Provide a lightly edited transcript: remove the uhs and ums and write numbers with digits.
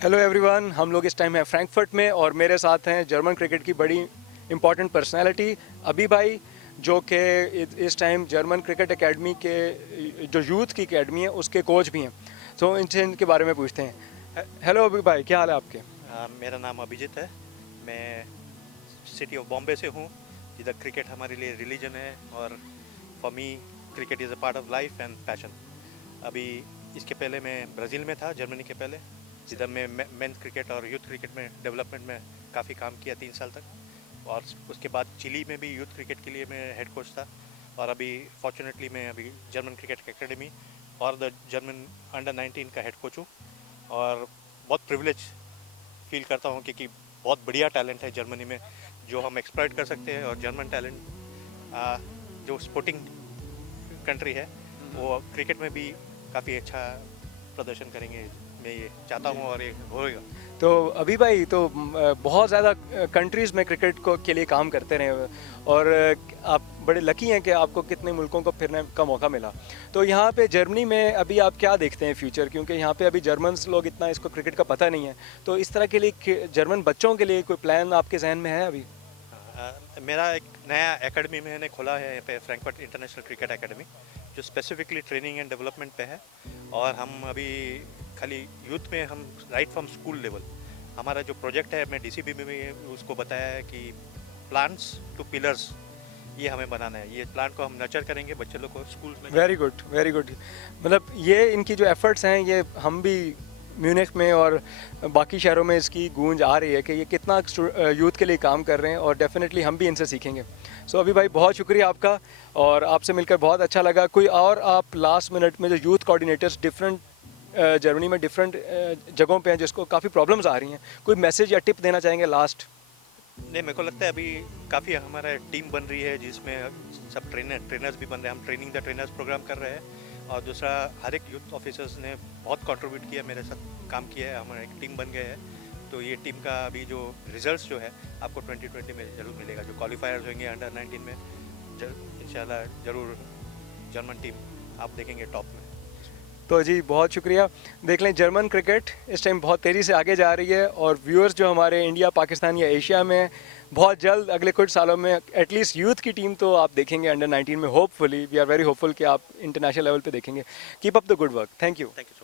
Hello everyone, हम लोग इस टाइम हैं फ्रैंकफर्ट में और मेरे साथ हैं जर्मन क्रिकेट की बड़ी इंपॉर्टेंट पर्सनालिटी अभी भाई, जो कि इस टाइम जर्मन क्रिकेट एकेडमी के जो यूथ की एकेडमी है उसके कोच भी हैं। तो इनसे इनके बारे में पूछते हैं। हेलो अभी भाई, क्या हाल है आपके? मेरा नाम अभिजीत है। मैं सिटी ऑफ बॉम्बे से हूँ, जिधर क्रिकेट हमारे लिए रिलीजन है और for me cricket is a part of life and passion. अभी इसके पहले मैं ब्राज़ील में था, जर्मनी के पहले, जिधर मैं मेंस क्रिकेट और यूथ क्रिकेट में डेवलपमेंट में काफ़ी काम किया 3 साल तक। और उसके बाद चिली में भी यूथ क्रिकेट के लिए मैं हेड कोच था। और अभी फॉर्चुनेटली मैं अभी जर्मन क्रिकेट एकेडमी और द जर्मन अंडर 19 का हेड कोच हूँ। और बहुत प्रिविलेज फील करता हूँ क्योंकि बहुत बढ़िया टैलेंट है जर्मनी में जो हम एक्सप्लॉइट कर सकते हैं। और जर्मन टैलेंट जो स्पोर्टिंग कंट्री है, वो क्रिकेट में भी काफ़ी अच्छा प्रदर्शन करेंगे, मैं ये चाहता हूँ और ये होएगा। तो अभी भाई तो बहुत ज़्यादा कंट्रीज़ में क्रिकेट को के लिए काम करते रहे और आप बड़े लकी हैं कि आपको कितने मुल्कों को फिरने का मौका मिला। तो यहाँ पे जर्मनी में अभी आप क्या देखते हैं फ्यूचर, क्योंकि यहाँ पे अभी जर्मन्स लोग इतना इसको क्रिकेट का पता नहीं है, तो इस तरह के लिए जर्मन बच्चों के लिए कोई प्लान आपके जहन में है अभी? मेरा एक नया एकेडमी मैंने खोला है यहाँ पे, फ्रैंकफर्ट इंटरनेशनल क्रिकेट एकेडमी, जो स्पेसिफिकली ट्रेनिंग एंड डेवलपमेंट पे है। और हम अभी खाली यूथ में हम राइट फ्रॉम स्कूल लेवल, हमारा जो प्रोजेक्ट है, मैं डीसीबी में भी उसको बताया है कि प्लांट्स टू पिलर्स, ये हमें बनाना है। ये प्लांट को हम नर्चर करेंगे, बच्चे लोग को स्कूल में। Very good, very good. मतलब ये इनकी जो एफर्ट्स हैं, ये हम भी म्यूनिख में और बाकी शहरों में इसकी गूंज आ रही है कि ये कितना यूथ के लिए काम कर रहे हैं और डेफिनेटली हम भी इनसे सीखेंगे। सो अभी भाई बहुत शुक्रिया आपका, और आपसे मिलकर बहुत अच्छा लगा। कोई और आप लास्ट मिनट में जो यूथ कोऑर्डिनेटर्स डिफरेंट जर्मनी में डिफरेंट जगहों पे हैं जिसको काफ़ी प्रॉब्लम्स आ रही हैं, कोई मैसेज या टिप देना चाहेंगे लास्ट? नहीं, मेरे को लगता है अभी काफ़ी हमारा टीम बन रही है जिसमें सब ट्रेनर्स भी बन रहे हैं। हम ट्रेनिंग द ट्रेनर्स प्रोग्राम कर रहे हैं। और दूसरा, हर एक यूथ ऑफिसर्स ने बहुत कंट्रीब्यूट किया, मेरे साथ काम किया है, हमारा एक टीम बन गया है। तो ये टीम का अभी जो रिजल्ट्स जो है आपको 2020 में ज़रूर मिलेगा। जो क्वालिफायर्स होंगे अंडर 19 में, इंशाल्लाह ज़रूर जर्मन टीम आप देखेंगे टॉप में। तो जी बहुत शुक्रिया। देख लें, जर्मन क्रिकेट इस टाइम बहुत तेज़ी से आगे जा रही है और व्यूअर्स जो हमारे इंडिया, पाकिस्तान या एशिया में बहुत जल्द अगले कुछ सालों में एटलीस्ट यूथ की टीम तो आप देखेंगे अंडर 19 में। Hopefully we are very hopeful कि आप इंटरनेशनल लेवल पे देखेंगे। Keep up the good work. Thank you. Thank you.